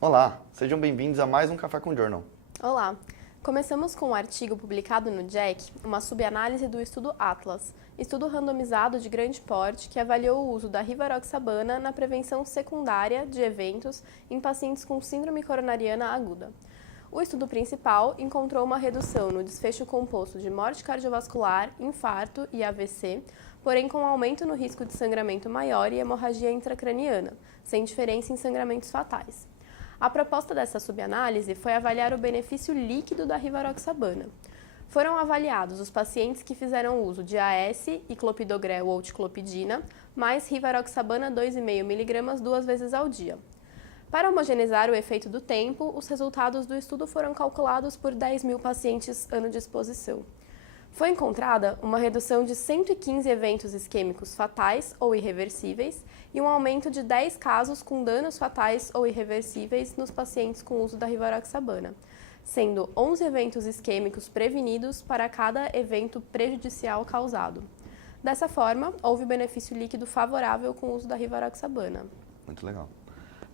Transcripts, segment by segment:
Olá, sejam bem-vindos a mais um Café com Journal. Olá! Começamos com um artigo publicado no JACC, uma subanálise do estudo Atlas, estudo randomizado de grande porte que avaliou o uso da rivaroxabana na prevenção secundária de eventos em pacientes com síndrome coronariana aguda. O estudo principal encontrou uma redução no desfecho composto de morte cardiovascular, infarto e AVC, porém com aumento no risco de sangramento maior e hemorragia intracraniana, sem diferença em sangramentos fatais. A proposta dessa subanálise foi avaliar o benefício líquido da rivaroxabana. Foram avaliados os pacientes que fizeram uso de AS e clopidogrel ou ticlopidina, mais rivaroxabana 2,5 mg 2 vezes ao dia. Para homogeneizar o efeito do tempo, os resultados do estudo foram calculados por 10.000 pacientes ano de exposição. Foi encontrada uma redução de 115 eventos isquêmicos fatais ou irreversíveis e um aumento de 10 casos com danos fatais ou irreversíveis nos pacientes com uso da rivaroxabana, sendo 11 eventos isquêmicos prevenidos para cada evento prejudicial causado. Dessa forma, houve benefício líquido favorável com o uso da rivaroxabana. Muito legal.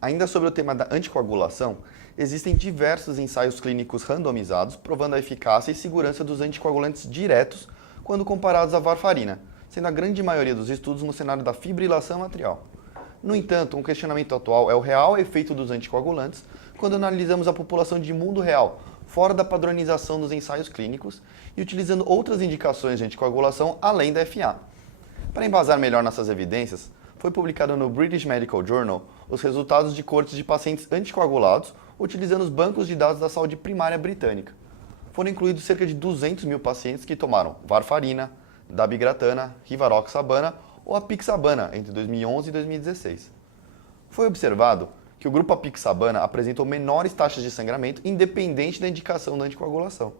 Ainda sobre o tema da anticoagulação, existem diversos ensaios clínicos randomizados provando a eficácia e segurança dos anticoagulantes diretos quando comparados à varfarina, sendo a grande maioria dos estudos no cenário da fibrilação atrial. No entanto, um questionamento atual é o real efeito dos anticoagulantes quando analisamos a população de mundo real, fora da padronização dos ensaios clínicos e utilizando outras indicações de anticoagulação além da FA. Para embasar melhor nessas evidências, foi publicado no British Medical Journal os resultados de cortes de pacientes anticoagulados utilizando os bancos de dados da saúde primária britânica. Foram incluídos cerca de 200.000 pacientes que tomaram varfarina, dabigatran, rivaroxabana ou apixabana entre 2011 e 2016. Foi observado que o grupo apixabana apresentou menores taxas de sangramento independente da indicação da anticoagulação.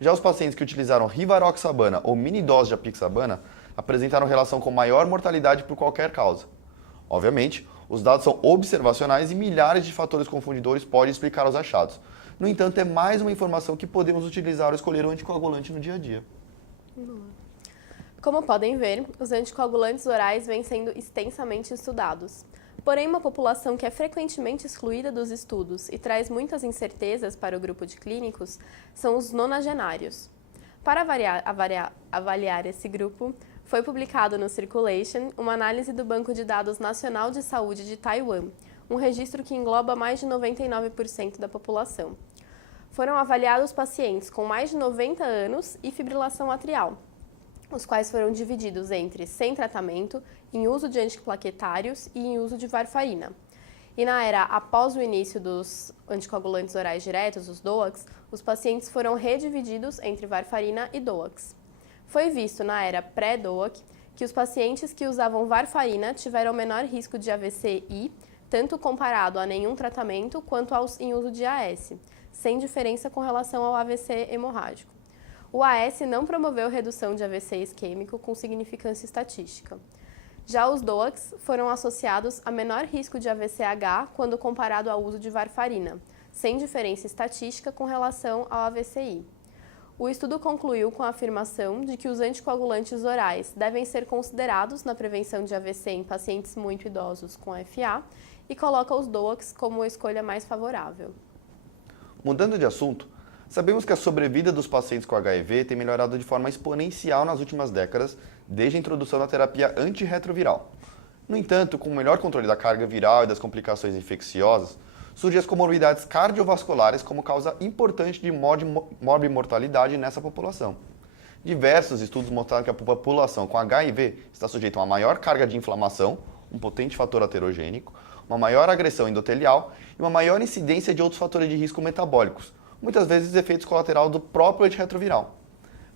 Já os pacientes que utilizaram rivaroxabana ou mini-dose de apixabana apresentaram relação com maior mortalidade por qualquer causa. Obviamente, os dados são observacionais e milhares de fatores confundidores podem explicar os achados. No entanto, é mais uma informação que podemos utilizar ao escolher um anticoagulante no dia a dia. Como podem ver, os anticoagulantes orais vêm sendo extensamente estudados. Porém, uma população que é frequentemente excluída dos estudos e traz muitas incertezas para o grupo de clínicos são os nonagenários. Para avaliar esse grupo, foi publicado no Circulation uma análise do Banco de Dados Nacional de Saúde de Taiwan, um registro que engloba mais de 99% da população. Foram avaliados pacientes com mais de 90 anos e fibrilação atrial, os quais foram divididos entre sem tratamento, em uso de antiplaquetários e em uso de varfarina. E na era após o início dos anticoagulantes orais diretos, os DOACs, os pacientes foram redivididos entre varfarina e DOACs. Foi visto na era pré-DOAC que os pacientes que usavam varfarina tiveram menor risco de AVC-I, tanto comparado a nenhum tratamento quanto aos em uso de AS, sem diferença com relação ao AVC hemorrágico. O AS não promoveu redução de AVC isquêmico com significância estatística. Já os DOACs foram associados a menor risco de AVC-H quando comparado ao uso de varfarina, sem diferença estatística com relação ao AVC-I. O estudo concluiu com a afirmação de que os anticoagulantes orais devem ser considerados na prevenção de AVC em pacientes muito idosos com FA e coloca os DOACs como a escolha mais favorável. Mudando de assunto, sabemos que a sobrevida dos pacientes com HIV tem melhorado de forma exponencial nas últimas décadas, desde a introdução da terapia antirretroviral. No entanto, com o melhor controle da carga viral e das complicações infecciosas, surgem as comorbidades cardiovasculares como causa importante de morbimortalidade nessa população. Diversos estudos mostraram que a população com HIV está sujeita a uma maior carga de inflamação, um potente fator aterogênico, uma maior agressão endotelial e uma maior incidência de outros fatores de risco metabólicos, muitas vezes efeitos colaterais do próprio antirretroviral.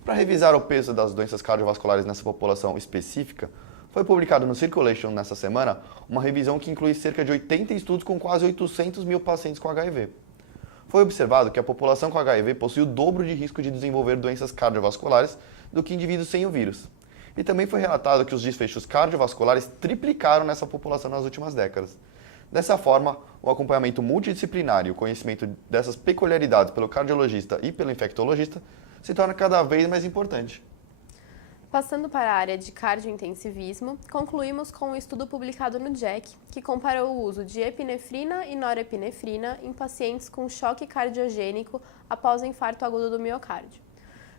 Para revisar o peso das doenças cardiovasculares nessa população específica, foi publicado no Circulation nessa semana uma revisão que inclui cerca de 80 estudos com quase 800.000 pacientes com HIV. Foi observado que a população com HIV possui o dobro de risco de desenvolver doenças cardiovasculares do que indivíduos sem o vírus. E também foi relatado que os desfechos cardiovasculares triplicaram nessa população nas últimas décadas. Dessa forma, o acompanhamento multidisciplinar e o conhecimento dessas peculiaridades pelo cardiologista e pelo infectologista se torna cada vez mais importante. Passando para a área de cardiointensivismo, concluímos com um estudo publicado no JACC, que comparou o uso de epinefrina e norepinefrina em pacientes com choque cardiogênico após o infarto agudo do miocárdio.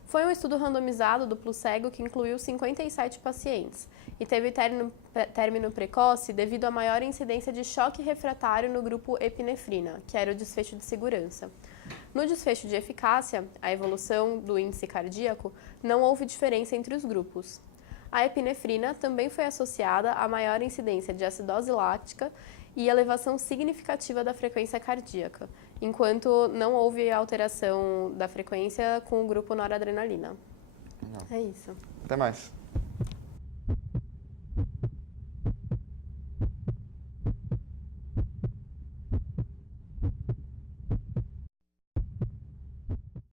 Foi um estudo randomizado duplo cego que incluiu 57 pacientes e teve término precoce devido à maior incidência de choque refratário no grupo epinefrina, que era o desfecho de segurança. No desfecho de eficácia, a evolução do índice cardíaco, não houve diferença entre os grupos. A epinefrina também foi associada à maior incidência de acidose láctica e elevação significativa da frequência cardíaca, enquanto não houve alteração da frequência com o grupo noradrenalina. É isso. Até mais.